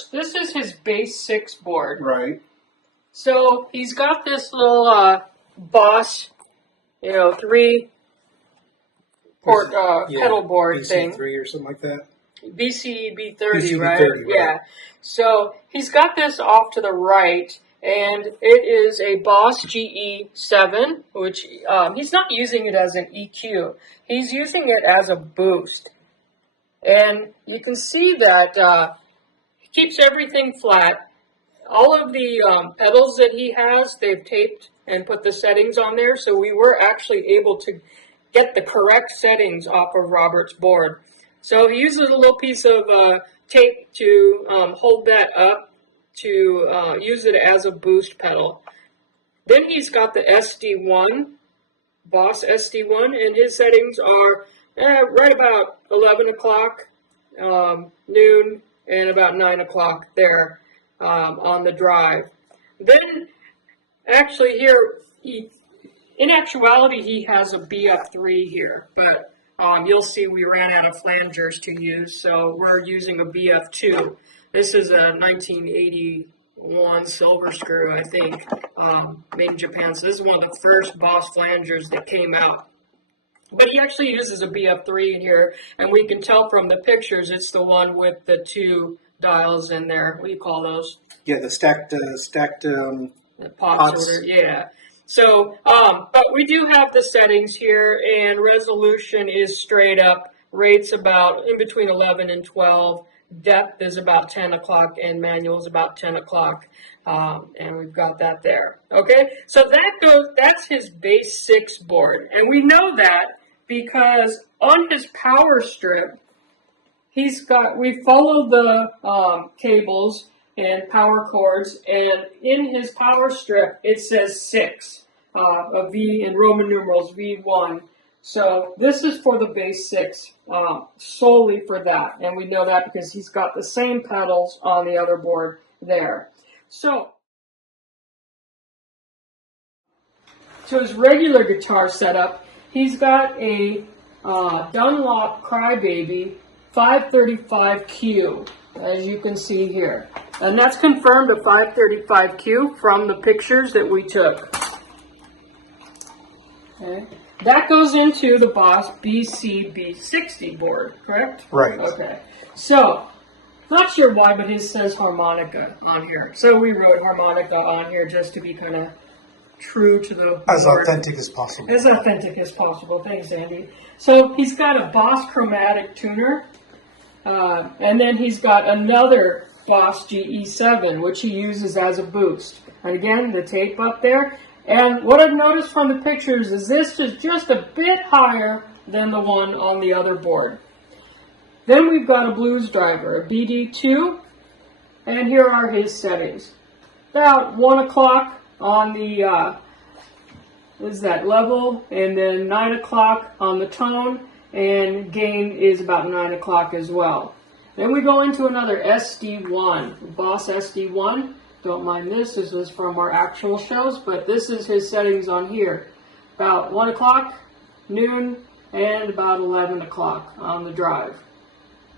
works. This is his bass 6 board. Right. So he's got this little Boss, 3-port pedal board thing. BC3 or something like that. BCB30, right? Yeah. So he's got this off to the right, and it is a Boss GE7, which he's not using it as an EQ. He's using it as a boost. And you can see that he keeps everything flat. All of the pedals that he has, they've taped and put the settings on there, so we were actually able to get the correct settings off of Robert's board. So he uses a little piece of tape to hold that up to use it as a boost pedal. Then he's got the SD1, Boss SD1, and his settings are right about 11 o'clock, noon, and about 9 o'clock there on the drive. Then, actually here, in actuality, he has a BF3 here, but you'll see we ran out of flangers to use, so we're using a BF2. This is a 1981 silver screw, I think, made in Japan. So this is one of the first Boss flangers that came out. But he actually uses a BF3 in here, and we can tell from the pictures it's the one with the 2 dials in there. What do you call those? Yeah, the stacked pots. Yeah. So, but we do have the settings here, and resolution is straight up. Rate's about in between 11 and 12. Depth is about 10 o'clock, and manual is about 10 o'clock. And we've got that there. Okay, so that's his bass 6 board, and we know that because on his power strip, we followed the cables and power cords, and in his power strip it says 6, a V in Roman numerals, V1. So this is for the bass 6, solely for that, and we know that because he's got the same pedals on the other board there. So his regular guitar setup, he's got a Dunlop Crybaby 535Q, as you can see here. And that's confirmed a 535Q from the pictures that we took. Okay. That goes into the Boss BCB60 board, correct? Right. Okay. So, not sure why, but it says harmonica on here. So we wrote harmonica on here just to be kind of true to the as board. Authentic as possible. As authentic as possible. Thanks, Andy. So he's got a Boss chromatic tuner, and then he's got another Boss GE7, which he uses as a boost. And again, the tape up there. And what I've noticed from the pictures is this is just a bit higher than the one on the other board. Then we've got a blues driver, a BD2, and here are his settings. About 1 o'clock on the level, and then 9 o'clock on the tone, and gain is about 9 o'clock as well. Then we go into another SD1, Boss SD1. Don't mind this is from our actual shows, but this is his settings on here. About 1 o'clock, noon, and about 11 o'clock on the drive.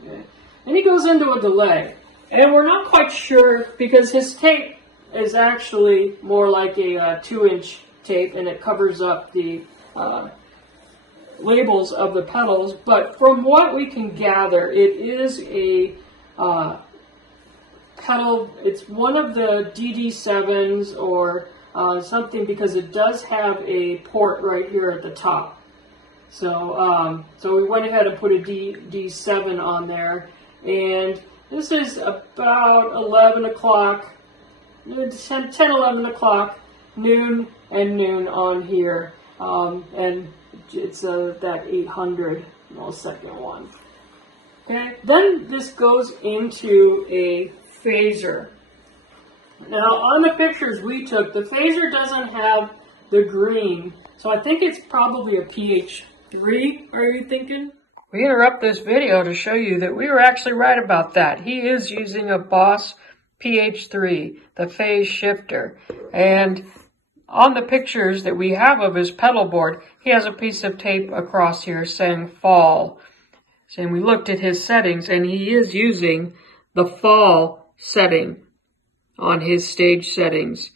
Okay. And he goes into a delay. And we're not quite sure because his tape is actually more like a 2-inch tape, and it covers up the labels of the pedals. But from what we can gather, it is a pedal. It's one of the DD7s or something, because it does have a port right here at the top. So we went ahead and put a D7 on there, and this is about 11 o'clock, 10, 11 o'clock, noon, and noon on here, and it's that 800 millisecond one. Okay, then this goes into a phaser. Now, on the pictures we took, the phaser doesn't have the green, so I think it's probably a PH3, are you thinking? We interrupt this video to show you that we were actually right about that. He is using a Boss PH3, the phase shifter. And on the pictures that we have of his pedal board, he has a piece of tape across here saying fall. And we looked at his settings, and he is using the fall setting on his stage settings.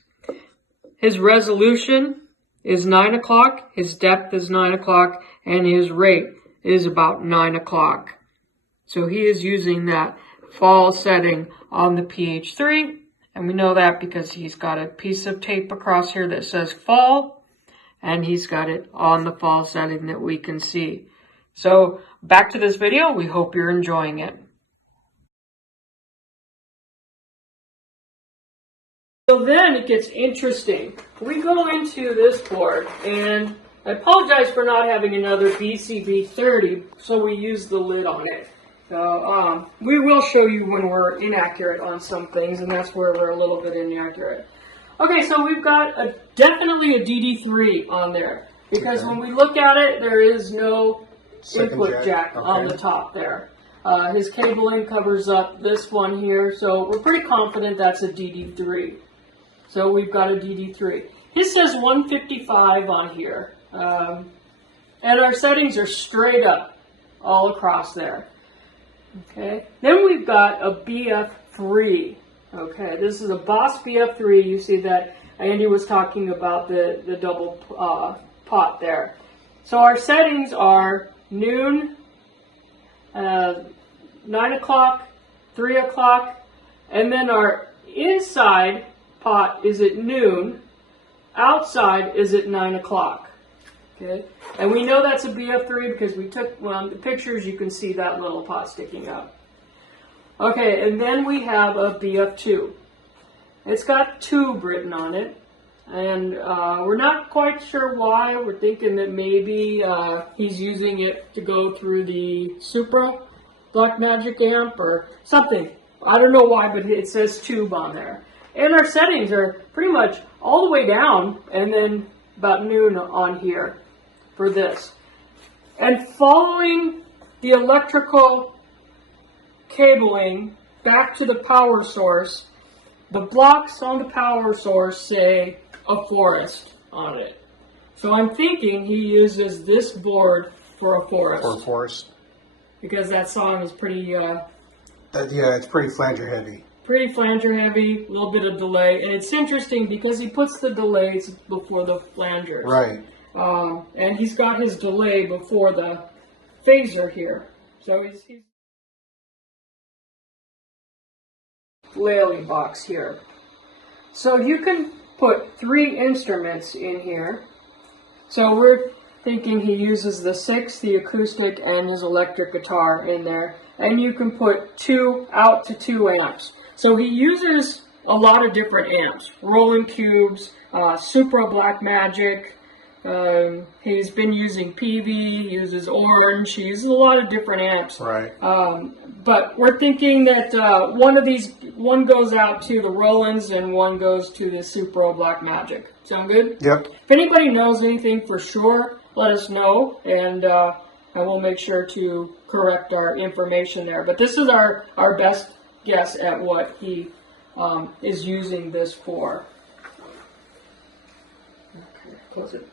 His resolution is 9 o'clock, his depth is 9 o'clock, and his rate is about 9 o'clock. So he is using that fall setting on the PH3, and we know that because he's got a piece of tape across here that says fall, and he's got it on the fall setting that we can see. So back to this video, we hope you're enjoying it. So then it gets interesting. We go into this board, and I apologize for not having another BCB30, so we use the lid on it. So we will show you when we're inaccurate on some things, and that's where we're a little bit inaccurate. Okay, so we've got definitely a DD3 on there, because when we look at it, there is no input jack on the top there. His cabling covers up this one here, so we're pretty confident that's a DD3. So we've got a DD3. His says 155 on here. And our settings are straight up all across there. Okay. Then we've got a BF3. Okay. This is a Boss BF3. You see that Andy was talking about the double pot there. So our settings are noon, 9 o'clock, 3 o'clock, and then our inside pot is at noon, outside is at 9 o'clock. Okay, and we know that's a BF3 because we took the pictures. You can see that little pot sticking up. Okay, and then we have a BF2. It's got tube written on it, and we're not quite sure why. We're thinking that maybe he's using it to go through the Supra Blackmagic amp or something. I don't know why, but it says tube on there. And our settings are pretty much all the way down, and then about noon on here for this. And following the electrical cabling back to the power source, the blocks on the power source say a forest on it. So I'm thinking he uses this board for a forest. For a forest. Because that song is pretty... yeah, it's pretty flanger heavy. Pretty flanger heavy, a little bit of delay. And it's interesting because he puts the delays before the flangers. Right. And he's got his delay before the phaser here. So he's layering box here. So you can put 3 instruments in here. So we're thinking he uses the 6, the acoustic, and his electric guitar in there. And you can put 2 out to 2 amps. So he uses a lot of different amps. Roland Cubes, Supra Blackmagic. He's been using PV, he uses Orange, he uses a lot of different amps. Right. But we're thinking that one goes out to the Rolands and one goes to the Supra Blackmagic. Sound good? Yep. If anybody knows anything for sure, let us know, and I will make sure to correct our information there. But this is our best guess at what he is using this for. Okay, close it.